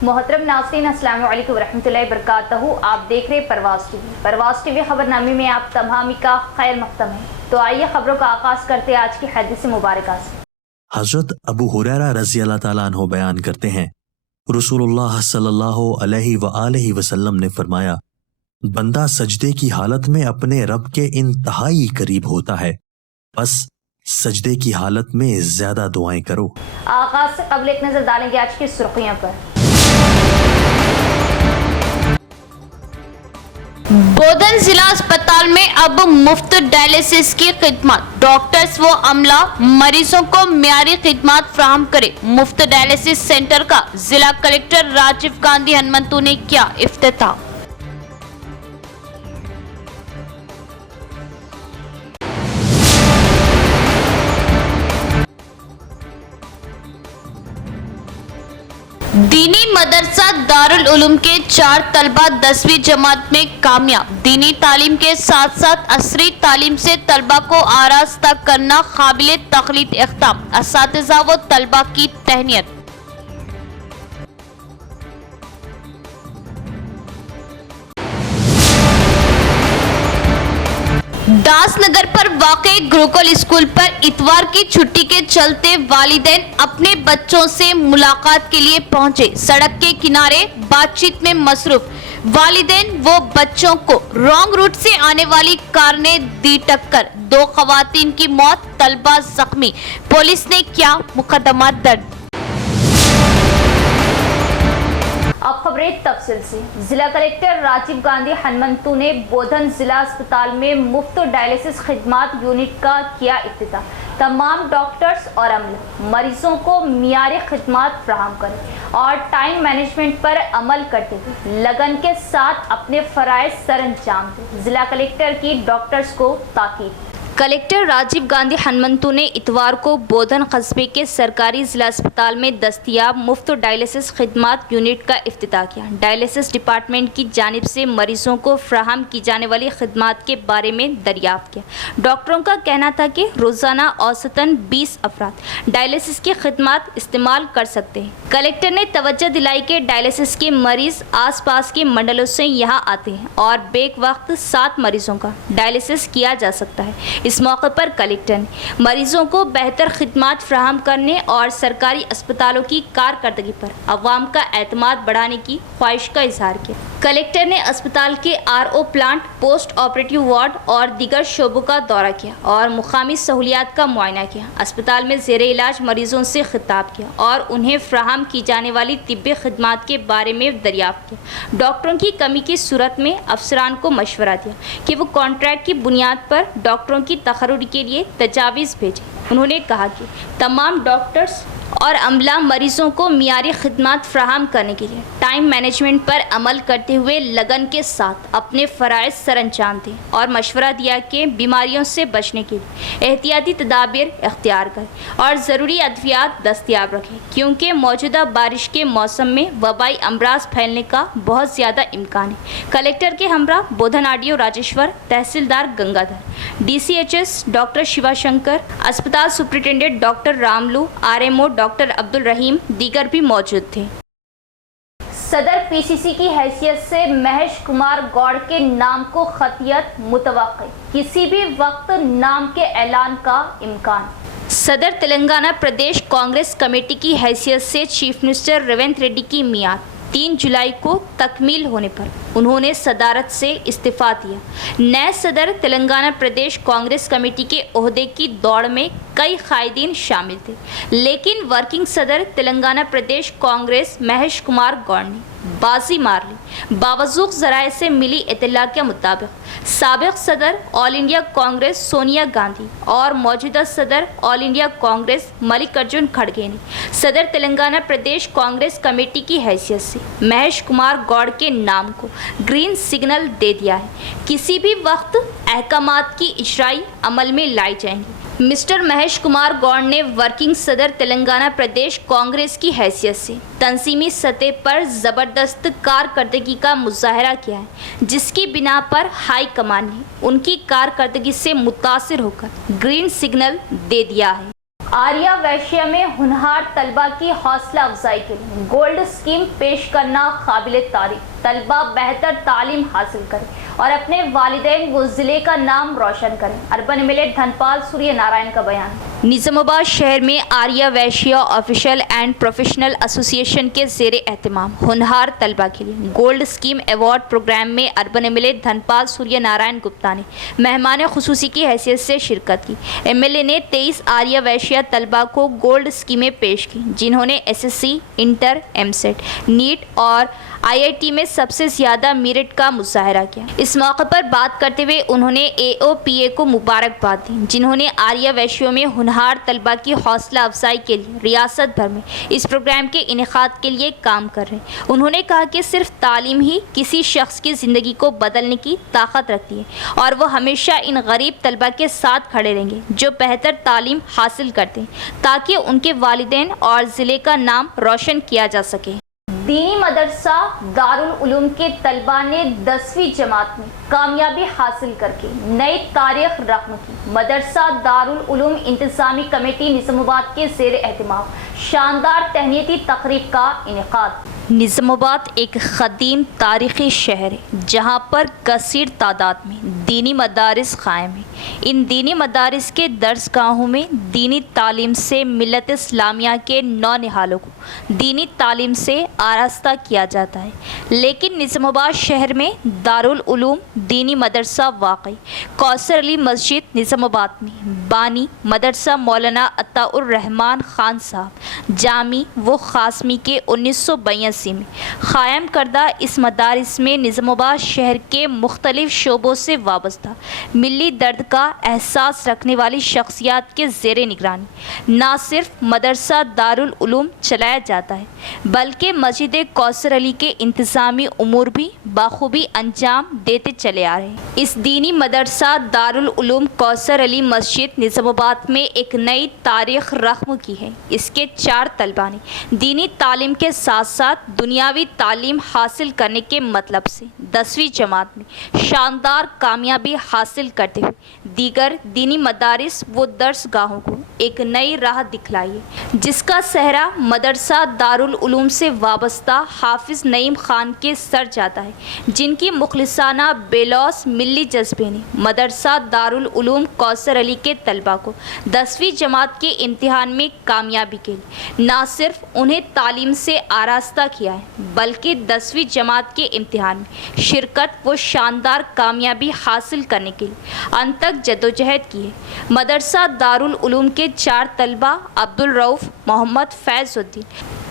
मोहतरम नाज़रीन, अस्सलाम वालेकुम रहमतुल्लाहि वबरकातुहू। आप देख रहे परवाज़ टीवी खबरनामे में आप तमामी का खैर मक़दम है। तो आइए खबरों का आगाज़ करते हैं आज की हदीस मुबारका से। हज़रत अबू हुरैरा रज़ी अल्लाह ताला अन्हु बयान करते हैं, रसूलुल्लाह सल्लल्लाहु अलैहि वसल्लम ने फरमाया, बंदा सजदे की हालत में अपने रब के इंतहाई करीब होता है, बस सजदे की हालत में ज्यादा दुआएं करो। आगाज़ से कबल एक नज़र डालेंगे आज की सुर्खियों पर। बोधन जिला अस्पताल में अब मुफ्त डायलिसिस की खिदमत। डॉक्टर्स व अमला मरीजों को मियारी खिदमत फराहम करे। मुफ्त डायलिसिस सेंटर का जिला कलेक्टर राजीव गांधी हनुमंतु ने किया इफ्तिताह। दीनी मदरसा दारुल उलूम के 4 तलबा 10वीं जमात में कामयाब। दीनी तालीम के साथ साथ असरी तालीम से तलबा को आरास्ता करना काबिल तकलीद इक़दाम। असातिज़ा व तलबा की तहनीत। दासनगर पर वाक़े गुरुकुल स्कूल पर इतवार की छुट्टी के चलते वालिदैन अपने बच्चों से मुलाकात के लिए पहुंचे। सड़क के किनारे बातचीत में मसरूफ वालिदैन वो बच्चों को रॉन्ग रूट से आने वाली कार ने दी टक्कर। 2 खवातीन की मौत, तलबा जख्मी। पुलिस ने किया मुकदमा दर्ज। अब खबरें तफसील से। जिला कलेक्टर राजीव गांधी हनुमंतु ने बोधन जिला अस्पताल में मुफ्त डायलिसिस खिदमत यूनिट का किया इफ्तिताह। तमाम डॉक्टर्स और अमला मरीजों को मियारी खिदमत फराहम करें और टाइम मैनेजमेंट पर अमल करते हुए लगन के साथ अपने फराइज सर अंजाम दें। जिला कलेक्टर की डॉक्टर्स को ताकीद। कलेक्टर राजीव गांधी हनुमंतु ने इतवार को बोधन कस्बे के सरकारी जिला अस्पताल में दस्तयाब मुफ्त डायलिसिस खिदमत यूनिट का इफ्तिताह किया। डायलिसिस डिपार्टमेंट की जानिब से मरीजों को फ्राहम की जाने वाली खिदमत के बारे में दरियाफ्त किया। डॉक्टरों का कहना था कि रोज़ाना औसतन 20 अफराद डायलिसिस की खिदमत इस्तेमाल कर सकते हैं। कलेक्टर ने तवज्जो दिलाई कि डायलिसिस के मरीज आस पास के मंडलों से यहाँ आते हैं और बेक वक्त 7 मरीजों का डायलिसिस किया जा सकता है। इस मौके पर कलेक्टर ने मरीजों को बेहतर खिदमत फराहम करने और सरकारी अस्पतालों की कारकर्दगी पर अवाम का एतमाद बढ़ाने की ख्वाहिश का इजहार किया। कलेक्टर ने अस्पताल के RO plant, post operative ward और दीगर शोबों का दौरा किया और मुकामी सहूलियात का मुआयना किया। अस्पताल में ज़ेरे इलाज मरीजों से खिताब किया और उन्हें फ्राहम की जाने वाली तिब्बी खिदमत के बारे में दरियाफ्त किया। डॉक्टरों की कमी की सूरत में अफसरान को मशवरा दिया कि वो कॉन्ट्रैक्ट की बुनियाद पर डॉक्टरों की तकर्रुर के लिए तजावीज़ भेजें। उन्होंने कहा कि तमाम डॉक्टर्स और अमला मरीजों को मियारी खिदमत फराहम करने के लिए टाइम मैनेजमेंट पर अमल करते हुए लगन के साथ अपने फ़राइज़ सर अंजाम दें और मशवरा दिया कि बीमारियों से बचने के लिए एहतियाती तदाबीर इख्तियार करें और ज़रूरी अद्वियात दस्तयाब रखें, क्योंकि मौजूदा बारिश के मौसम में वबाई अमराज फैलने का बहुत ज़्यादा इम्कान है। कलेक्टर के हमरा बोधन आरडीओ राजेश्वर, तहसीलदार गंगाधर, DCHS डॉक्टर शिवाशंकर, अस्पताल superintendent doctor Ramulu, RMO doctor Abdul Rahim दीगर भी मौजूद थे। सदर PCC की हैसियत से महेश कुमार गौड़ के नाम को खतियत मुतवक्की, किसी भी वक्त नाम के ऐलान का इम्कान। सदर तेलंगाना प्रदेश कांग्रेस कमेटी की हैसियत से चीफ मिनिस्टर रेवंत रेड्डी की मियाद 3 जुलाई को तकमील होने पर उन्होंने सदारत से इस्तीफ़ा दिया। नए सदर तेलंगाना प्रदेश कांग्रेस कमेटी के ओहदे की दौड़ में कई कायदीन शामिल थे, लेकिन वर्किंग सदर तेलंगाना प्रदेश कांग्रेस महेश कुमार गौड़ ने बाजी मार ली। बावजूद ज़राए से मिली इत्तला के मुताबिक साबिक सदर ऑल इंडिया कांग्रेस सोनिया गांधी और मौजूदा सदर ऑल इंडिया कांग्रेस मल्लिकार्जुन खड़गे ने सदर तेलंगाना प्रदेश कांग्रेस कमेटी की हैसियत से महेश कुमार गौड़ के नाम को ग्रीन सिग्नल दे दिया है। किसी भी वक्त अहकामात की इजराई अमल में लाई जाएंगी। मिस्टर महेश कुमार गौड़ ने वर्किंग सदर तेलंगाना प्रदेश कांग्रेस की हैसियत से तंजीमी सतह पर ज़बरदस्त कारकर्दगी का मुजाहरा किया है, जिसकी बिना पर हाई कमान ने उनकी कारकर्दगी से मुतासिर होकर ग्रीन सिग्नल दे दिया है। आर्या वैश्य में हुनहार तलबा की हौसला अफजाई के लिए गोल्ड स्कीम पेश करना काबिल तारीफ। तलबा बेहतर तालीम हासिल करें और अपने वालिदैन व ज़िले का नाम रोशन करें। अर्बन एमएलए धनपाल सूर्य नारायण का बयान। निज़ामाबाद शहर में आर्या वैश्य ऑफिशियल एंड प्रोफेशनल एसोसिएशन के ज़ेरे एहतमाम हुनहार तलबा के लिए गोल्ड स्कीम अवार्ड प्रोग्राम में अर्बन एमएलए धनपाल सूर्य नारायण गुप्ता ने मेहमान खुसूसी की हैसियत से शिरकत की। एमएलए ने 23 आर्या वैश्य तलबा को गोल्ड स्कीमें पेश की, जिन्होंने एसएससी, इंटर, एमसेट, नीट और आईआईटी में सबसे ज़्यादा मेरिट का मुजाहरा किया। इस मौके पर बात करते हुए उन्होंने एओपीए को मुबारकबाद दी, जिन्होंने आर्या वैश्यों में हुनहार तलबा की हौसला अफजाई के लिए रियासत भर में इस प्रोग्राम के इनेकाद के लिए काम कर रहे हैं। उन्होंने कहा कि सिर्फ तालीम ही किसी शख्स की ज़िंदगी को बदलने की ताकत रखती है और वो हमेशा इन गरीब तलबा के साथ खड़े रहेंगे जो बेहतर तालीम हासिल करते हैं, ताकि उनके वालिदैन और ज़िले का नाम रोशन किया जा सके। दीनी मदरसा दारुल उलूम के तलबा ने 10वीं जमात में कामयाबी हासिल करके नई तारीख रकम की। मदरसा दारुल उलूम इंतजामी कमेटी निज़ामाबाद के ज़ेर एहतमाम शानदार तहनीती तकरीब का इनेकाद। निज़ामाबाद एक क़दीम तारीख़ी शहर है जहाँ पर कसीर तादाद में दीनी मदारिस क़ायम हैं। इन दीनी मदारिस के दर्सगाहों में दीनी तालीम से मिल्लत इस्लामिया के नौनिहालों को दीनी तालीम से आरास्ता किया जाता है। लेकिन निज़ामाबाद शहर में दारुल उलूम दीनी मदरसा वाक़ई कौसर अली मस्जिद निज़ामाबाद में बानी मदरसा मौलाना अताउर रहमान ख़ान साहब जामी व ख़ासमी के 1982 में क़ायम करदा इस मदारिस में निज़ामाबाद शहर के मुख्तलिफ़ शोबों से वाबस्ता मिली दर्द का एहसास रखने वाली शख्सियात के ज़ेरे निगरानी ना सिर्फ मदरसा दारुल उलूम चलाया जाता है, बल्कि मस्जिद कौसर अली के इंतज़ामी उमूर भी बाखूबी अंजाम देते चले आ रहे हैं। इस दीनी मदरसा दारुल उलूम कौसर अली मस्जिद निज़ामाबाद में एक नई तारीख़ रक़म की है। इसके 4 तलबा ने दीनी तालीम के साथ साथ दुनियावी तालीम हासिल करने के मतलब से 10वीं जमात में शानदार कामयाबी हासिल करते हुए दीगर दीनी मदारिस व दर्सगाहों को एक नई राह दिखलाई है, जिसका सहरा मदरसा दारुल उलूम से वाबस्ता हाफिज़ नईम ख़ान के सर जाता है, जिनकी मुखलिसाना बेलौस मिली जज्बे ने मदरसा दारुल उलूम कौसर अली के तलबा को 10वीं जमात के इम्तिहान में कामयाबी के लिए ना सिर्फ उन्हें तालीम से आरास्ता किया है, बल्कि 10वीं जमात के इम्तिहान में शिरकत व शानदार कामयाबी हासिल करने के लिए अंत तक जद्दोजहद की है। मदरसा दारुल उलूम के 4 तलबा अब्दुल रऊफ़, मोहम्मद फैज़ुद्दीन,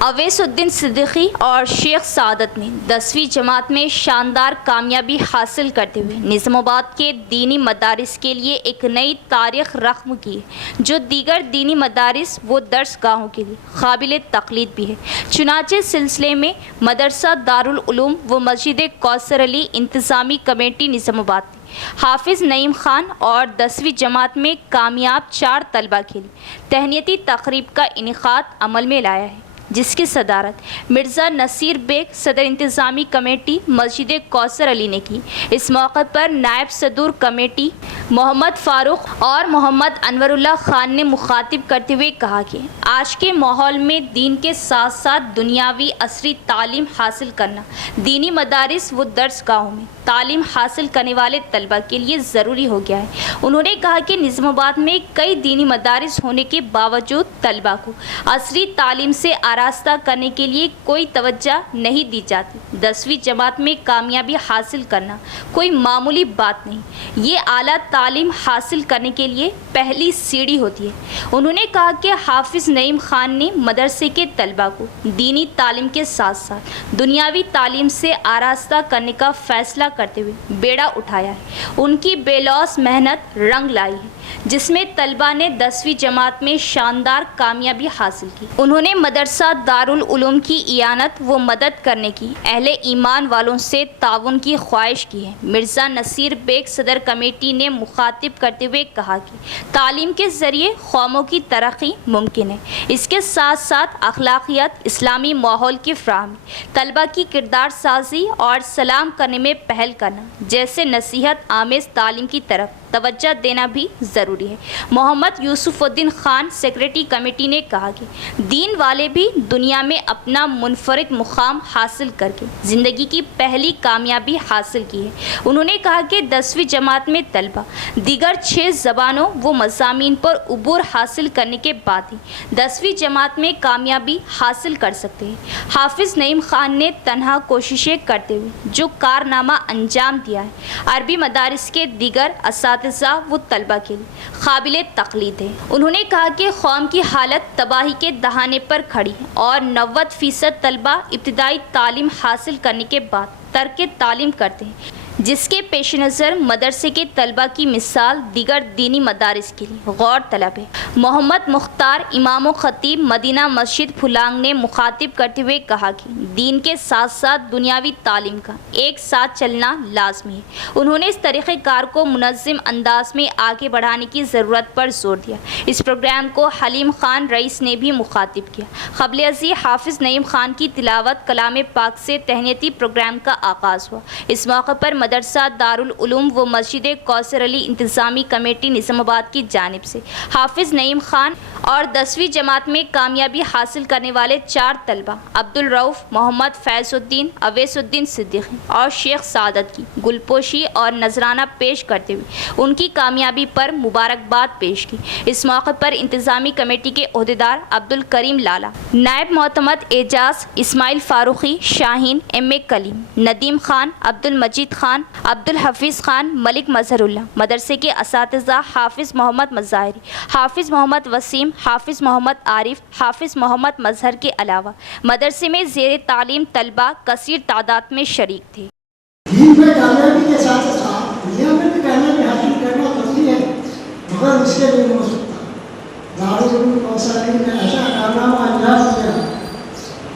अवैसुद्दीन सिद्दीकी और शेख सादत ने 10वीं जमात में शानदार कामयाबी हासिल करते हुए निज़ामाबाद के दीनी मदारिस के लिए एक नई तारीख़ रक़म की है, जो दीगर दीनी मदारिस व दर्सगाहों के लिए काबिल तक़लीद भी है। चुनाचे सिलसिले में मदरसा दारुल उलूम व मस्जिद कौसर अली इंतज़ामी कमेटी निज़ामाबाद ने हाफिज़ नईम ख़ान और 10वीं जमात में कामयाब 4 तलबा के लिए तहनीती तक़रीब का इनेकाद अमल में लाया है, जिसकी सदारत मिर्ज़ा नसीर बेग सदर इंतज़ामी कमेटी मस्जिद कौसर अली ने की। इस मौके पर नायब सदूर कमेटी मोहम्मद फ़ारूक और मोहम्मद अनवरुल्लाह ख़ान ने मुखातिब करते हुए कहा कि आज के माहौल में दीन के साथ साथ दुनियावी असरी तालीम हासिल करना दीनी मदारिस व दर्सगाहों में तालीम हासिल करने वाले तलबा के लिए ज़रूरी हो गया है। उन्होंने कहा कि निज़ामाबाद में कई दीनी मदारिस होने के बावजूद तलबा को असरी तालीम से आरास्ता करने के लिए कोई तवज्जो नहीं दी जाती। 10वीं जमात में कामयाबी हासिल करना कोई मामूली बात नहीं, ये आला तालीम हासिल करने के लिए पहली सीढ़ी होती है। उन्होंने कहा कि हाफिज़ नईम ख़ान ने मदरसे के तलबा को दीनी तालीम के साथ साथ दुनियावी तालीम से आरास्ता करने का फ़ैसला करते हुए बेड़ा उठाया है। उनकी बेलौस मेहनत रंग लाई है, जिसमें तलबा ने 10वीं जमात में शानदार कामयाबी हासिल की। उन्होंने मदरसा दारुल उलूम की इयानत व मदद करने की अहले ईमान वालों से ताउन की ख्वाहिश की है। मिर्ज़ा नसीर बेग सदर कमेटी ने मुखातिब करते हुए कहा कि तालीम के ज़रिए कौमों की तरक्की मुमकिन है। इसके साथ साथ अखलाकियत, इस्लामी माहौल की फ़राहमी, तलबा की किरदार साजी और सलाम करने में पहल करना जैसे नसीहत आमेज़ तालीम की तरफ توجہ دینا بھی ضروری ہے۔ محمد یوسف الدین خان سیکریٹری کمیٹی نے کہا کہ دین والے بھی دنیا میں اپنا منفرد مقام حاصل کر کے زندگی کی پہلی کامیابی حاصل کی ہے۔ انہوں نے کہا کہ 10ویں جماعت میں طلبہ دیگر 6 زبانوں و مضامین پر عبور حاصل کرنے کے بعد ہی 10ویں جماعت میں کامیابی حاصل کر سکتے ہیں۔ حافظ نعیم خان نے تنہا کوششیں کرتے ہوئے جو کارنامہ انجام دیا ہے عربی مدارس کے دیگر اساتذہ و طلبہ کے لیے قابل تقلید ہے۔ انہوں نے کہا کہ قوم کی حالت تباہی کے دہانے پر کھڑی ہے اور 90% طلبہ ابتدائی تعلیم حاصل کرنے کے بعد ترک تعلیم کرتے ہیں، جس کے پیش نظر مدرسے کے طلبہ کی مثال دیگر دینی مدارس کے لیے غور طلب ہے۔ محمد مختار امام و خطیب مدینہ مسجد پھلانگ نے مخاطب کرتے ہوئے کہا کہ دین کے ساتھ ساتھ دنیاوی تعلیم کا ایک ساتھ چلنا لازمی ہے۔ انہوں نے اس طریقہ کار کو منظم انداز میں آگے بڑھانے کی ضرورت پر زور دیا۔ اس پروگرام کو حلیم خان رئیس نے بھی مخاطب کیا۔ قبل ازیں حافظ نعیم خان کی تلاوت کلام پاک سے تہنیتی پروگرام کا آغاز ہوا۔ اس موقع پر مدرسہ دارالعلوم و مسجد کوثر علی انتظامی کمیٹی نظام آباد کی جانب سے حافظ نعیم خان اور 10ویں جماعت میں کامیابی حاصل کرنے والے 4 طلبہ عبدالرؤف، محمد فیض الدین، اویس الدین صدیقی اور شیخ سعادت کی گلپوشی اور نذرانہ پیش کرتے ہوئے ان کی کامیابی پر مبارکباد پیش کی۔ اس موقع پر انتظامی کمیٹی کے عہدیدار عبدالکریم لالا، نائب معتمد اعجاز، اسماعیل فاروقی، شاہین، ایم اے کلیم، ندیم خان، عبدالمجید خان، عبدالحفیظ خان، ملک مظہر اللہ، مدرسے کے اساتذہ حافظ محمد مظاہری، حافظ محمد وسیم، حافظ محمد عارف، حافظ محمد مظہر کے علاوہ مدرسے میں زیر تعلیم طلبہ کثیر تعداد میں شریک تھے۔ دین میں کامیابی کے ساتھ ساتھ دنیا میں بھی کامیابی حاصل کرنا ضروری ہے، مگر اس کے لیے نہیں ہو سکتا۔ دارالعلوم کوثر علی نے ایسا کارنامہ انجام دیا،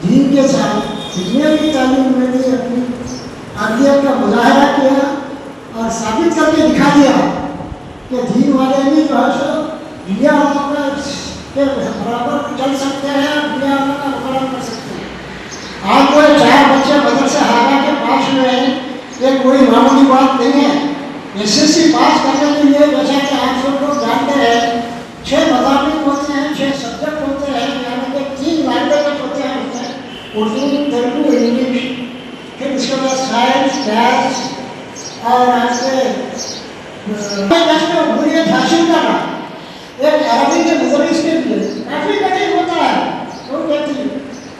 دین کے ساتھ دنیا کی تعلیم میں بھی اپنی عقلیت کا مظاہرہ کیا اور ثابت کر کے دکھا دیا کہ دین والے بھی جو ہے سو دنیا کے برابر چل سکتے ہیں، دنیا کا مقابلہ کر سکتے ہیں۔ آج کوئی 4 بچے مدرسہ حاضرہ کے پاس میں ہیں، یہ کوئی معمولی بات نہیں ہے۔ ایس ایس سی پاس کرنے کے لیے جیسا کہ آپ سب لوگ جانتے ہیں 6 مضامین ہوتے ہیں، 6 سبجیکٹ ہوتے ہیں، یعنی کہ 3 لینگویج ہوتے ہیں، اردو، تیلگو، انگلش، پھر اس کے بعد سائنس، میتھس اور آپ کے عبوریت حاصل کرنا ایک عربی کے مدرس کے لیے کافی کٹھن ہوتا ہے،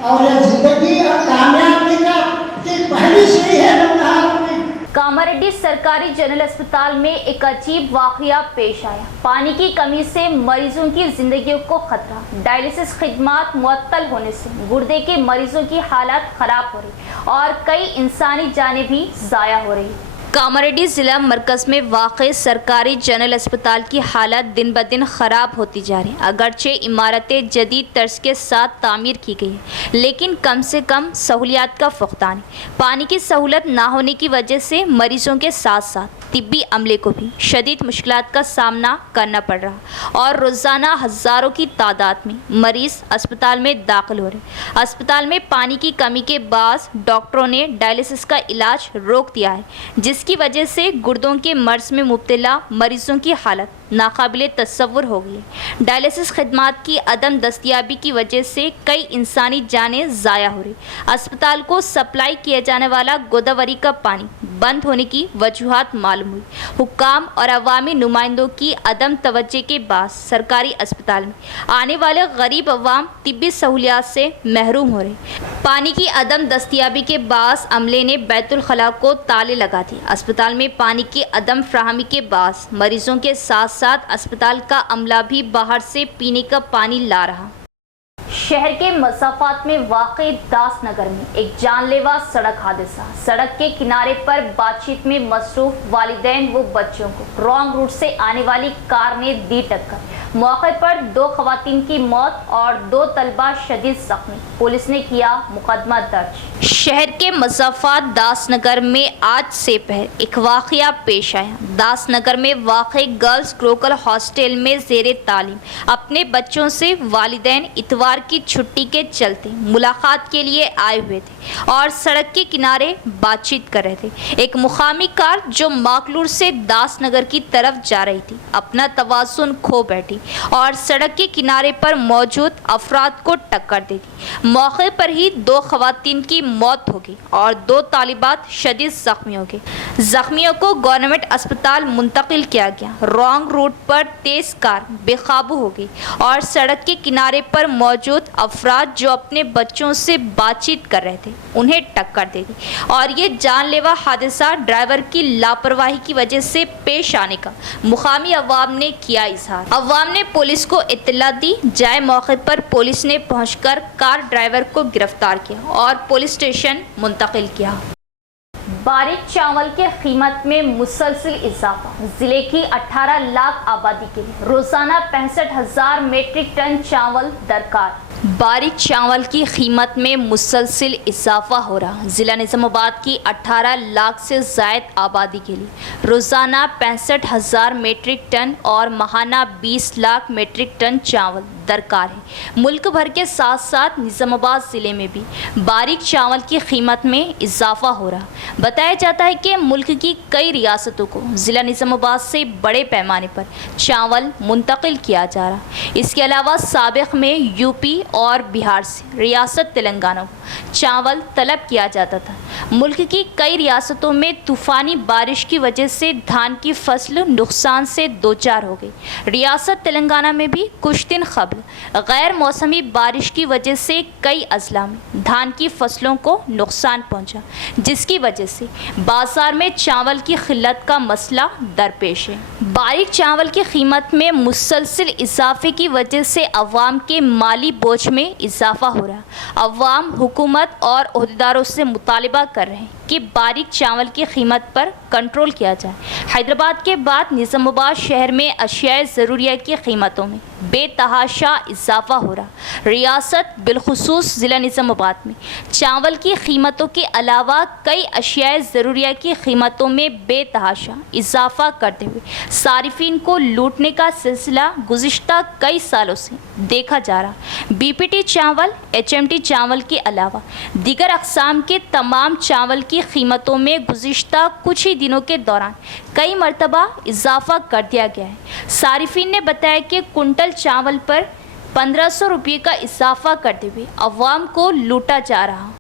اور یہ زندگی اور کامیابی کا پہلی سیڑھی ہے نوجوانوں میں۔ کاماریڈی سرکاری جنرل اسپتال میں ایک عجیب واقعہ پیش آیا۔ پانی کی کمی سے مریضوں کی زندگیوں کو خطرہ، ڈائلیسس خدمات معطل ہونے سے گردے کے مریضوں کی حالت خراب ہو رہی اور کئی انسانی جانیں بھی ضائع ہو رہی۔ کاماریڈی ضلع مرکز میں واقع سرکاری جنرل اسپتال کی حالت دن بدن خراب ہوتی جا رہی ہے۔ اگرچہ عمارتیں جدید طرز کے ساتھ تعمیر کی گئی ہیں، لیکن کم سے کم سہولیات کا فقدان ہے۔ پانی کی سہولت نہ ہونے کی وجہ سے مریضوں کے ساتھ ساتھ طبی عملے کو بھی شدید مشکلات کا سامنا کرنا پڑ رہا اور روزانہ ہزاروں کی تعداد میں مریض اسپتال میں داخل ہو رہے۔ اسپتال میں پانی کی کمی کے باعث ڈاکٹروں نے ڈائلیسس کا علاج روک دیا ہے، جس کی وجہ سے گردوں کے مرض میں مبتلا مریضوں کی حالت ناقابل تصور ہو گئی ہے۔ ڈائلیسس خدمات کی عدم دستیابی کی وجہ سے کئی انسانی جانیں ضائع ہو رہی۔ اسپتال کو سپلائی کیا جانے والا گوداوری کا پانی بند ہونے کی وجوہات معلوم ہوئی۔ حکام اور عوامی نمائندوں کی عدم توجہ کے باعث سرکاری اسپتال میں آنے والے غریب عوام طبی سہولیات سے محروم ہو رہے۔ پانی کی عدم دستیابی کے باعث عملے نے بیت الخلاء کو تالے لگا دیے۔ اسپتال میں پانی کی عدم فراہمی کے باعث مریضوں کے ساتھ ساتھ اسپتال کا عملہ بھی باہر سے پینے کا پانی لا رہا۔ شہر کے مسافات میں واقع داس نگر میں ایک جان لیوا سڑک حادثہ۔ سڑک کے کنارے پر بات چیت میں مصروف والدین و بچوں کو رانگ روٹ سے آنے والی کار نے دی ٹکر۔ موقع پر 2 خواتین کی موت اور 2 طلبہ شدید زخمی۔ پولیس نے کیا مقدمہ درج۔ शहर के मुजफ्फर दासनगर में आज से पहर एक वाक़या पेश आया। दासनगर में वाक़ गर्ल्स गुरुकुल हॉस्टल में ज़ेरे तालीम अपने बच्चों से वालिदैन इतवार की छुट्टी के चलते मुलाकात के लिए आए हुए थे और सड़क के किनारे बातचीत कर रहे थे। एक मुकामी कार जो माकलूर से दासनगर की तरफ जा रही थी अपना तवाज़ुन खो बैठी और सड़क के किनारे पर मौजूद अफराद को टक्कर दे दी। मौके पर ही 2 खवातीन की मौत हो गई और 2 तालिबात शदीद जख्मी हो गए। जख्मियों को गवर्नमेंट अस्पताल मुंतकिल किया गया। रॉन्ग रूट पर तेज कार बेकाबू हो गई और सड़क के किनारे पर मौजूद अफराद जो अपने बच्चों से बातचीत कर रहे थे उन्हें टक्कर दे दी और ये जानलेवा हादसा ड्राइवर की लापरवाही की वजह से पेश आने का मुकामी अवाम ने किया इजहार। अवाम ने पुलिस को इत्तला दी। जाए मौके पर पुलिस ने पहुंचकर कार ड्राइवर को गिरफ्तार किया और पुलिस स्टेशन मुंतकिल किया। बारीक चावल के कीमत में मुसलसल इजाफा। जिले की 18 लाख आबादी के लिए रोजाना 65,000 मीट्रिक टन चावल दरकार। बारीक चावल की कीमत में मुसलसल इजाफा हो रहा। ज़िला निज़ामाबाद की 18 लाख से ज़ायद आबादी के लिए रोज़ाना 65,000 मीट्रिक टन और माहाना 20 लाख मीट्रिक टन चावल दरकार है। मुल्क भर के साथ साथ निज़ामाबाद ज़िले में भी बारीक चावल की कीमत में इजाफा हो रहा। बताया जाता है कि मुल्क की कई रियासतों को ज़िला निज़ामाबाद से बड़े पैमाने पर चावल मुंतकिल किया जा रहा। इसके अलावा साबिक़ में यूपी और बिहार से रियासत तेलंगाना को चावल तलब किया जाता था। मुल्क की कई रियासतों में तूफ़ानी बारिश की वजह से धान की फसल नुकसान से दोचार हो गई। रियासत तेलंगाना में भी कुछ दिन कबल गैर मौसमी बारिश की वजह से कई अजला में धान की फसलों को नुकसान पहुंचा, जिसकी वजह से बाजार में चावल की किल्लत का मसला दरपेश है। बारीक चावल की कीमत में मुसलसल इजाफे की वजह से अवाम के माली बोझ में इजाफा हो रहा। अवाम हुकूमत और ओहदेदारों से मुतालिबा कर रहे हैं कि बारीक चावल की कीमत पर कंट्रोल किया जाए। हैदराबाद के बाद निज़ामाबाद शहर में अशियाए ज़रूरिया की कीमतों में बेतहाशा इजाफा हो रहा। रियासत बिलखुसूस ज़िला निज़ामाबाद में चावल की कीमतों के अलावा कई अशियाए ज़रूरिया की कीमतों में बेतहाशा इजाफा करते हुए सारिफिन को लूटने का सिलसिला गुज़िश्ता कई सालों से देखा जा रहा। बीपीटी चावल, एचएमटी चावल के अलावा दीगर अक़साम के तमाम चावल की कीमतों में गुज़िश्ता कुछ ही दिनों के दौरान कई मरतबा इजाफा कर दिया गया है। सारिफिन ने बताया कि कुंटल चावल पर 1500 रुपये का इजाफा करते हुए अवाम को लूटा जा रहा।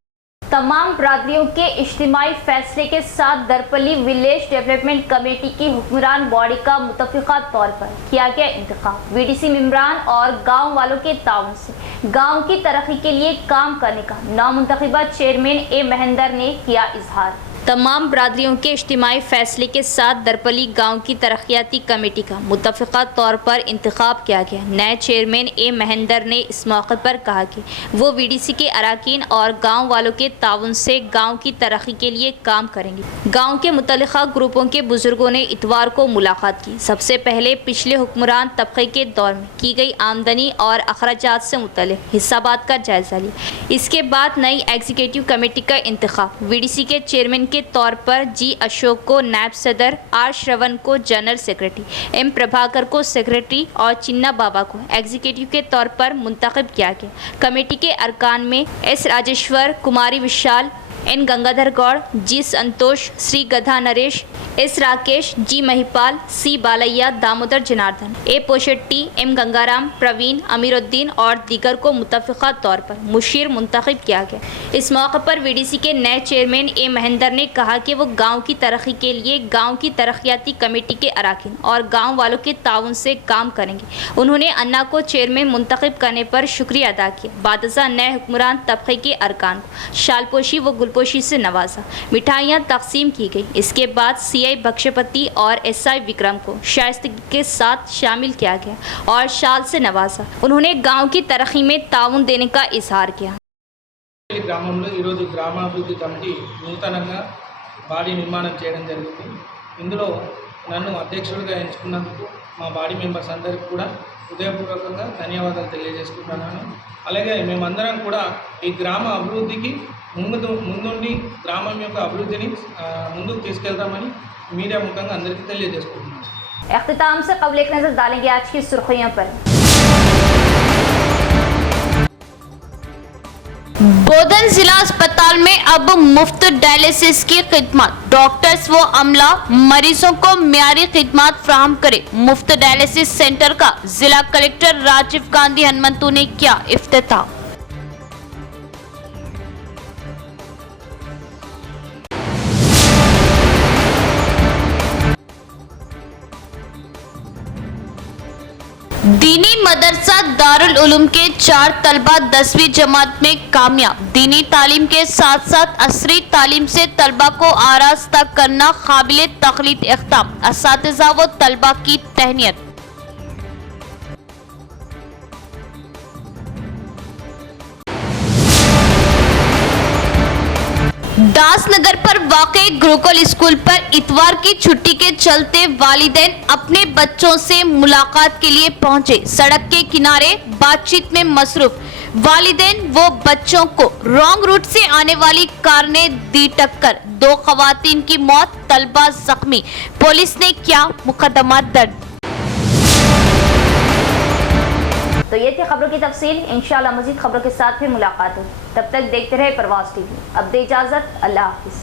तमाम बरादरियों के इज्तिमाई फैसले के साथ दरपली विलेज डेवलपमेंट कमेटी की हुक्मरान बॉडी का मुतफ़िक़ा तौर पर किया गया इंतखाब। वीडीसी मेंबरान और गांव वालों के ताउन से गांव की तरक्की के लिए काम करने का नामुंतखबा चेयरमैन ए महेंदर ने किया इजहार। तमाम बरादरियों के इज्तिमाई फैसले के साथ दरपली गांव की तरक्याती कमेटी का मुतफ़िक़ा तौर पर इंतखाब किया गया। नए चेयरमैन ए महेंदर ने इस मौके पर कहा कि वो वीडीसी के अरकान और गांव वालों के ताउन से गांव की तरक्की के लिए काम करेंगे। गांव के मुतल्लिक़ा ग्रुपों के बुजुर्गों ने इतवार को मुलाकात की। सबसे पहले पिछले हुक्मरान तबक़े के दौर में की गई आमदनी और अखराजात से मुतल्लिक़ हिसाबात का जायज़ा लिया। इसके बाद नई एग्जीक्यूटिव कमेटी का इंतखाब। वीडीसी के चेयरमैन के तौर पर जी अशोक को नायब सदर, आर श्रवण को जनरल सेक्रेटरी, एम प्रभाकर को सेक्रेटरी और चिन्ना बाबा को एग्जीक्यूटिव के तौर पर मुंतखब किया गया। कमेटी के अरकान में एस राजेश्वर, कुमारी विशाल, एन गंगाधर गौड़, जी संतोष, श्री गधा नरेश, एस राकेश, जी महिपाल, सी बालैया, दामोदर जनार्दन, ए पोशेट्टी, एम गंगाराम, प्रवीण, अमीरुद्दीन और दीगर को मुतफ़िक़ा तौर पर मुशीर मुंतखब किया गया। इस मौके पर वीडीसी के नए चेयरमैन ए महेंदर ने कहा कि वो गांव की तरक्की के लिए गांव की तरक्याती कमेटी के अरकान और गांव वालों के ताउन से काम करेंगे। उन्होंने अन्ना को चेयरमैन मुंतखब करने पर शुक्रिया अदा किया। बादशाह नए हुक्मरान तबक़े के अरकान को शालपोशी व गुलपोशी से नवाजा, मिठाइयाँ तकसीम की गई। इसके बाद सीआई बख्शपति और एसआई विक्रम को शाइस्तगी के साथ शामिल किया गया और शाल से नवाजा। उन्होंने गांव की तरक्की में ताउन देने का इजहार किया। గ్రామంలో ఈరోజు గ్రామాభివృద్ధి కమిటీ నూతనంగా బాడీ నిర్మాణం చేయడం జరిగింది. ఇందులో నన్ను అధ్యక్షుడిగా ఎంచుకున్నందుకు మా బాడీ మెంబర్స్ అందరికీ కూడా హృదయపూర్వకంగా ధన్యవాదాలు తెలియజేసుకుంటున్నాను. అలాగే మేమందరం కూడా ఈ గ్రామ అభివృద్ధికి ముందుండి గ్రామం యొక్క అభివృద్ధిని ముందుకు తీసుకెళ్తామని మీడియా ముఖంగా అందరికీ తెలియజేసుకుంటున్నాను. इख्तिताम से कबल एक नजर डालेंगे आज की सुर्खियों पर। बोधन जिला अस्पताल में अब मुफ्त डायलिसिस की खिदमत, डॉक्टर्स व अमला मरीजों को म्यारी खिदमत फराहम करे। मुफ्त डायलिसिस सेंटर का जिला कलेक्टर राजीव गांधी हनुमंतु ने किया इफ्तिताह। दीनी मदरसा दारुल उलूम के 4 तलबा 10वीं जमात में कामयाब। दीनी तालीम के साथ साथ असरी तालीम से तलबा को आरास्ता करना काबिल तखलीद इख्ताम, असातिज़ा व तलबा की तहनीत। दासनगर पर वाक़े गुरुकुल स्कूल पर इतवार की छुट्टी के चलते वालिदैन अपने बच्चों से मुलाकात के लिए पहुंचे। सड़क के किनारे बातचीत में मसरूफ वालिदैन वो बच्चों को रॉन्ग रूट से आने वाली कार ने दी टक्कर। 2 खवातीन की मौत, तलबा जख्मी। पुलिस ने किया मुकदमा दर्ज। तो ये थी खबरों की तफसील। इंशाअल्लाह मजीद खबरों के साथ फिर मुलाकात हो, तब तक देखते रहे प्रवास टीवी। अब दे इजाजत, अल्लाह हाफिज।